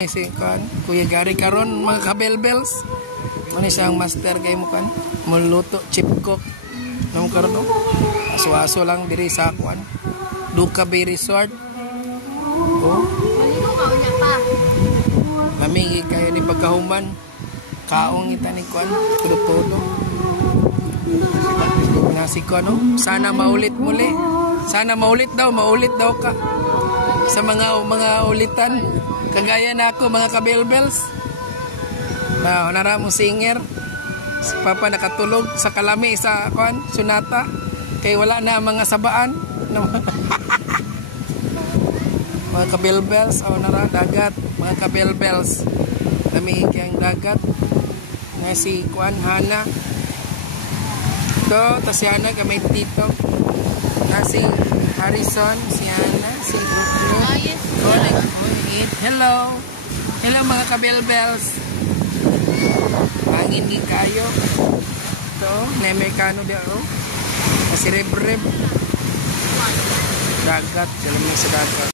Si kan Kuya Gary karon mga kabelbels. Mani siyang master kay mo kan. Muluto chip cook. Namo karon no. Aso-aso lang diri sa kuan. Duka Bay Resort. Oh. Maligo ka unya pa. Lamig kayo ni pagkahuman. Kaong ita ni kuan. Tulo-tulo. Nasi ko no. Sana maulit muli. Sana maulit daw ka. Sa mga ulitan. Kagaya na ako mga kabelbels. Nara mo singer. Si Papa nakatulog sa kalami sa kuan, Sunata. Kay wala na mga sabaan. Mga kabelbels, nara dagat, mga kabelbels. Lamig ang dagat. Nga si kuan Hana. To, tas si Hana kami dito. Na si Harrison, si Hana, si Brooklyn. Yes. Hello. Hello mga kabelbels. Hangin ni kayo. Ito, na Amerikano dia oh. Kasi rib. Dagat, salamig sa dagat.